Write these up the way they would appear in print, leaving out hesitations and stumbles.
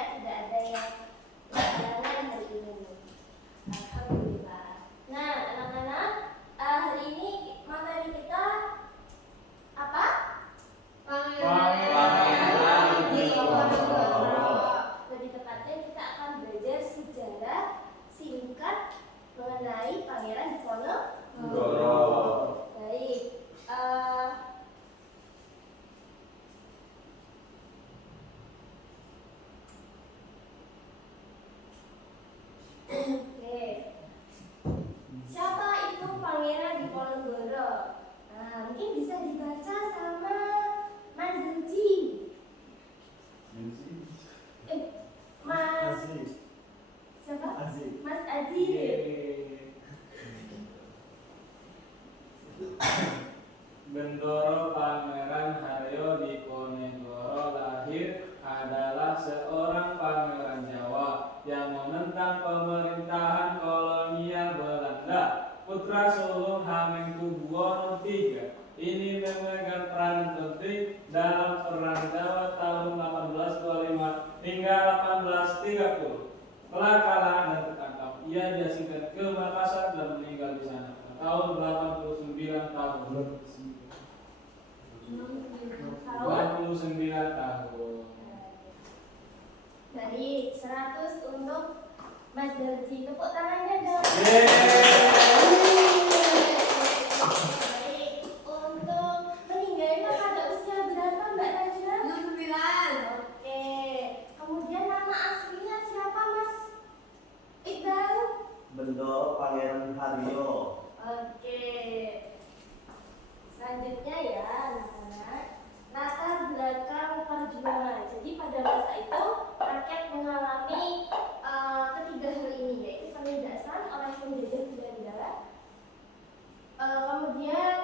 ya, tidak ada yang kehilangan hari ini. Alhamdulillah. Nah, anak-anak, hari ini materi kita apa? Pangeran Diponegoro. Lebih tepatnya kita akan belajar sejarah singkat mengenai Pangeran Diponegoro. Baik. Oke. Siapa itu Pangeran Diponegoro? Nah, mungkin bisa dibaca sama Mas Zuci. Mas siapa? Mas Aziz. Bendoro Pangeran Haryo Diponegoro lahir adalah seorang pangeran Jawa yang menentang pemerintahan kolonial Belanda. Putra sulung Hamengkubuwono III ini memegang peran penting dalam Perang Jawa tahun 1825 hingga 1830. Setelah kalah dan tertangkap, ia diasingkan ke Makassar dan meninggal di sana tahun 89 tahun. 89 tahun. Dari 100 untuk Mas Darji. Tepuk tangannya dong. Baik. Untuk meninggalnya pada usia berapa Mbak Najwa? 69. Oke. Kemudian nama aslinya siapa Mas Iqbal? Bendoro Pangeran Haryo. Oke. Selanjutnya ya anak-anak, latar belakang perjuangan. Jadi pada masa itu rakyat mengalami ketiga hal ini, yaitu penindasan oleh penjajah Belanda, kemudian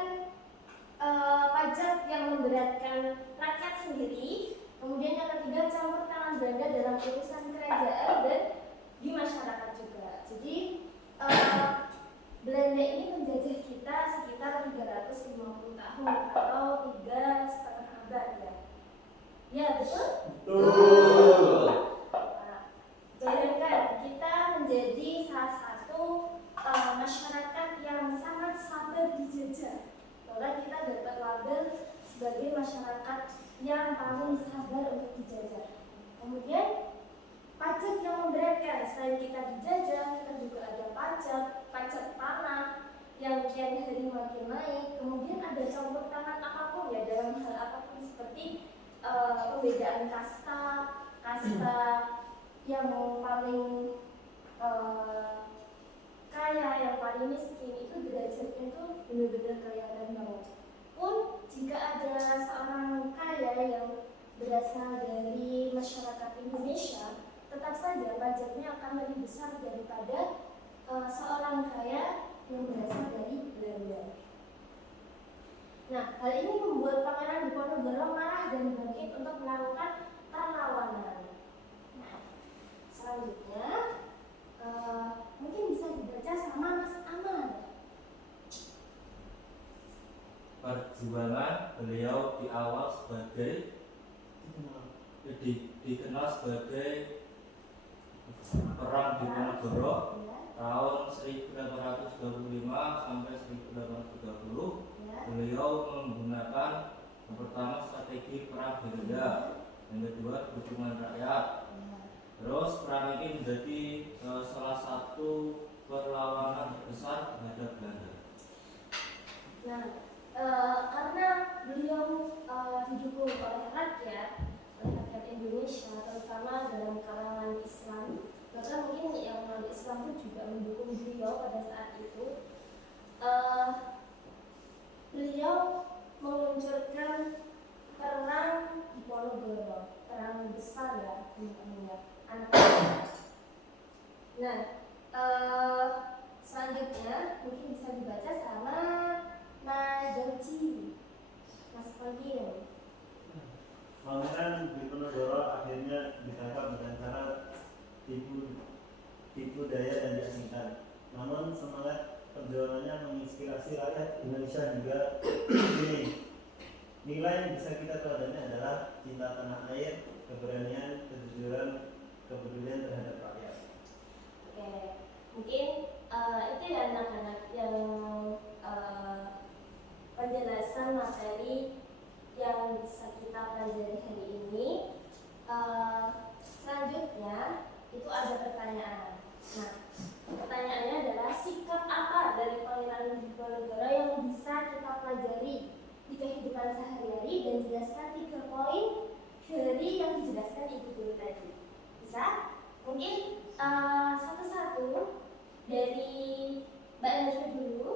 pajak yang memberatkan rakyat sendiri, kemudian yang ketiga campur tangan Belanda dalam urusan kerajaan dan di masyarakat juga. Jadi Belanda ini menjajah kita sekitar 350 tahun atau 3,5 abad ya. Ya betul? Betul. Nah, bayangkan kita menjadi salah satu masyarakat yang sangat sabar dijajah. Bahkan kita dapat label sebagai masyarakat yang paling sabar untuk dijajah. Kemudian pajak yang memberatkan, selain kita dijajah, kita juga ada pajak tanah yang kian hari makin naik. Kemudian ada campur tangan apapun ya dalam hal apapun seperti pembedaan kasta yang paling kaya, yang paling miskin itu derajatnya itu benar-benar kelihatan banget. Pun jika ada seorang kaya yang berasal dari masyarakat Indonesia, tetap saja pajaknya akan lebih besar daripada seorang kaya yang berasal dari Belanda. Nah, hal ini membuat Pangeran Diponegoro marah dan bangkit untuk melakukan perlawanan. Nah, selanjutnya mungkin bisa dibaca sama Mas Aman. Perjuangan beliau di awal dikenal sebagai Perang Diponegoro tahun 1825 sampai 1830. Beliau menggunakan yang pertama strategi perang gerilya, yang kedua dukungan rakyat. Terus perang ini menjadi salah satu perlawanan besar terhadap Belanda. Nah, karena beliau didukung oleh rakyat Indonesia, terutama dalam kalangan Islam, bahkan mungkin yang non-Islam pun juga mendukung beliau pada saat itu. Beliau meluncurkan perang Diponegoro, perang besar ya, anak-anak. Nah, selanjutnya mungkin bisa dibaca sama Mas Doci, Mas Pagil. Pangeran Diponegoro akhirnya ditangkap dengan cara tipu daya dan diasingkan. Namun semangat perjuangannya menginspirasi rakyat Indonesia juga ini. Nilai yang bisa kita teladani adalah cinta tanah air, keberanian, kejujuran, kepedulian terhadap rakyat. Oke, mungkin itu ya anak-anak yang penjelasan materi yang bisa kita pelajari hari ini. Selanjutnya itu ada pertanyaan. Nah, pertanyaannya adalah sikap apa dari Pangeran Diponegoro yang bisa kita pelajari di kehidupan sehari-hari, dan jelaskan 3 poin dari yang dijelaskan Ibu Guru tadi. Bisa? Mungkin satu-satu dari Mbak Najwa dulu.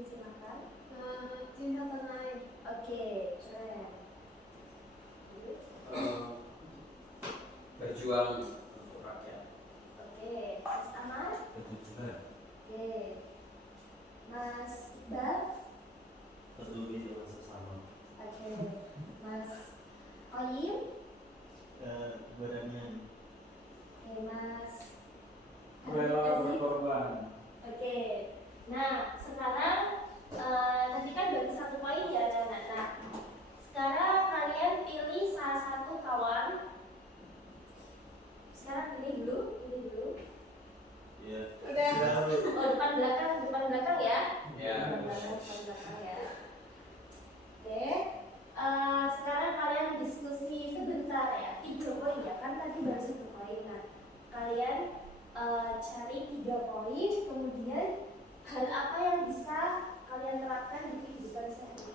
Silakan. Cinta tanah air. Oke, keren. Berjuang untuk rakyat. Oke, Mas Amar. Ketujuan. Oke, Mas Iqbal. Peduli dengan sesama. Oke, Mas Oyim. Keberanian. Oke, Mas Rela Azim. berkorban. Oke, nah sekarang tadi kan baru 1 poin ya anak-anak. Nah, sekarang kalian pilih salah satu kawan. Sekarang pilih dulu. Iya. Udah. Oh, depan belakang ya. Ya. Depan belakang ya. Oke. Sekarang kalian diskusi sebentar ya. 3 poin ya, kan tadi baru 1 poin. Nah, kalian cari 3 poin, kemudian hal apa yang bisa kalian terapkan di kehidupan sehari-hari.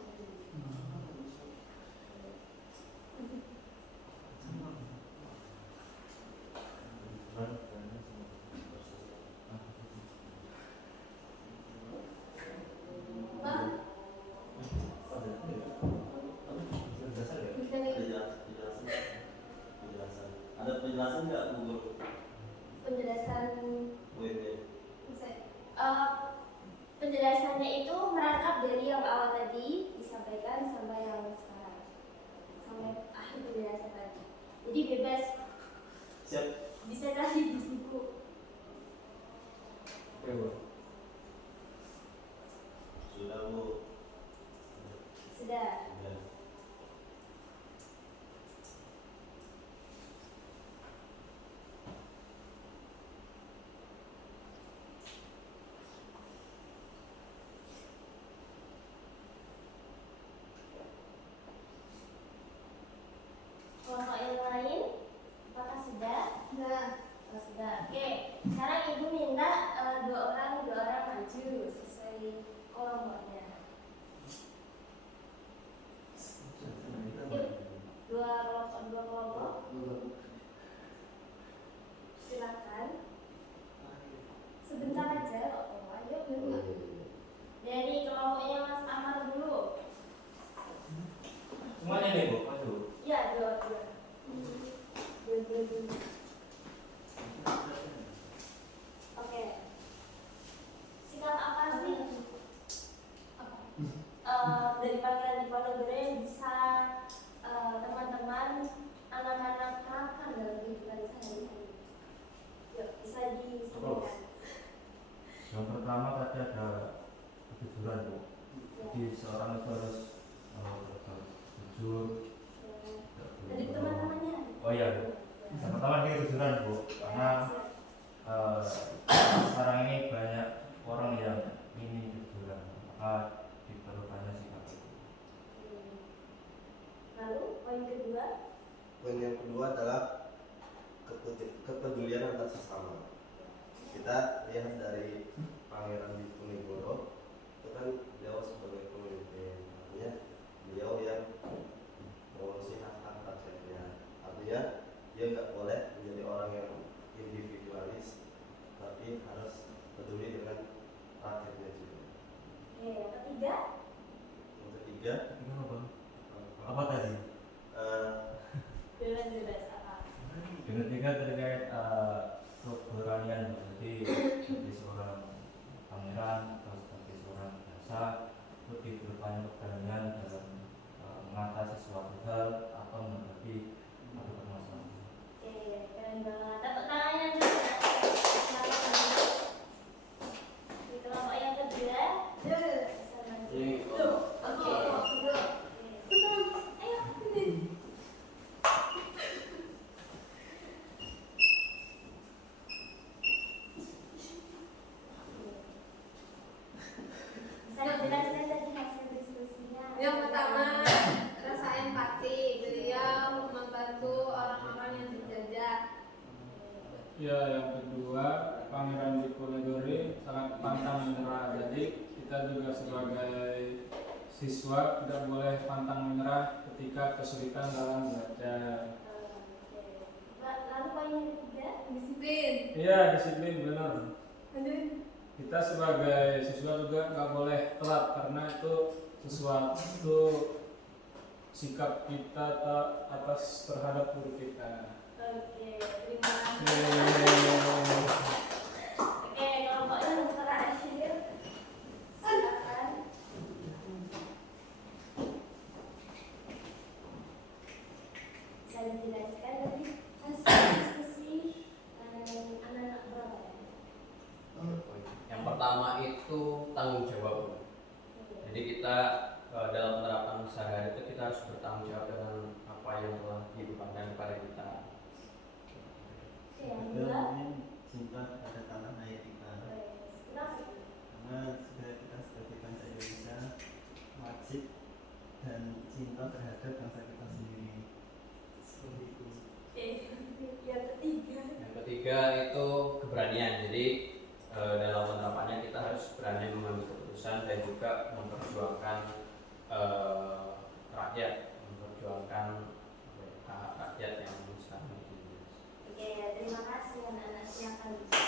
Ada penjelasan nggak Bu? Penjelasan WD. penjelasannya itu merangkap dari yang awal tadi disampaikan sampai yang sekarang, sampai akhir penjelasan tadi. Jadi bebas, Siap. bisa cari di buku. Oke, Bu. Sudah Bu. Sudah. Sudah. Kelompok yang lain, apakah sudah? Oh, sudah. Oke. Sekarang Ibu minta 2 orang maju sesuai kelompoknya. Yuk, 2 kelompok. Silakan. Sebentar aja kok. Yuk. Dari kelompoknya Mas Amar dulu. Semuanya nih Bu, maju. Ya, 2. Oke. Sikap apa sih dari Pangeran Diponegoro yang bisa teman-teman anak-anak terapkan dalam kehidupan sehari-hari? Yuk, bisa disampaikan. Yang pertama tadi ada kejujuran Bu. Jadi seorang itu harus jujur. Dari teman-temannya. Oh iya Bu. Yang pertama dia kejujuran Bu, karena sekarang ini banyak orang yang ingin kejujuran, maka diperlukannya sikap itu. Lalu poin kedua. Poin yang kedua adalah kepedulian antar sesama. Kita lihat dari Pangeran Diponegoro, itu kan beliau sebagai pemimpin, artinya beliau yang mengurusi hak-hak rakyatnya. Artinya dia nggak boleh menjadi orang yang individualis, tapi harus peduli dengan rakyatnya juga. Oke, yang ketiga. Yang ketiga, Ini apa tadi? Bebas apa? Yang ketiga terkait keberanian. Jadi sebagai seorang pangeran atau sebagai seorang biasa lebih berbanyak keberanian dalam mengatasi suatu hal atau menghadapi suatu permasalahan. Oke, keren banget. Tepuk tangannya juga. Di kelompok yang kedua. Bisa maju. Oke. Ayo. Ya, yang kedua, Pangeran Diponegoro sangat pantang menyerah. Jadi kita juga sebagai siswa tidak boleh pantang menyerah ketika kesulitan dalam belajar. Lalu poin yang ketiga, Disiplin. Iya, disiplin benar. Bener. Kita sebagai siswa juga nggak boleh telat karena itu sesuatu sikap kita atas terhadap guru kita. Oke, terima kasih. Yeay. Oke, kelompoknya Mr. Asyir, silakan. Bisa dijelaskan tadi hasil diskusi anak-anak berapa ya? Yang pertama itu tanggung jawab. Jadi kita dalam penerapan sehari-hari itu kita harus bertanggung jawab dengan apa yang telah dibebankan kepada kita. Oke, yang Kedua, kedua, ini cinta pada tanah air kita. kenapa itu? Karena sudah kita sebagai bangsa Indonesia wajib dan cinta terhadap bangsa kita sendiri. Seperti itu. Oke, yang ketiga. Yang ketiga itu keberanian. Jadi dalam penerapannya kita harus berani mengambil keputusan dan juga memperjuangkan rakyat, memperjuangkan hak rakyat yang sekarang ditindas. Oke, terima kasih anak-anak, silakan.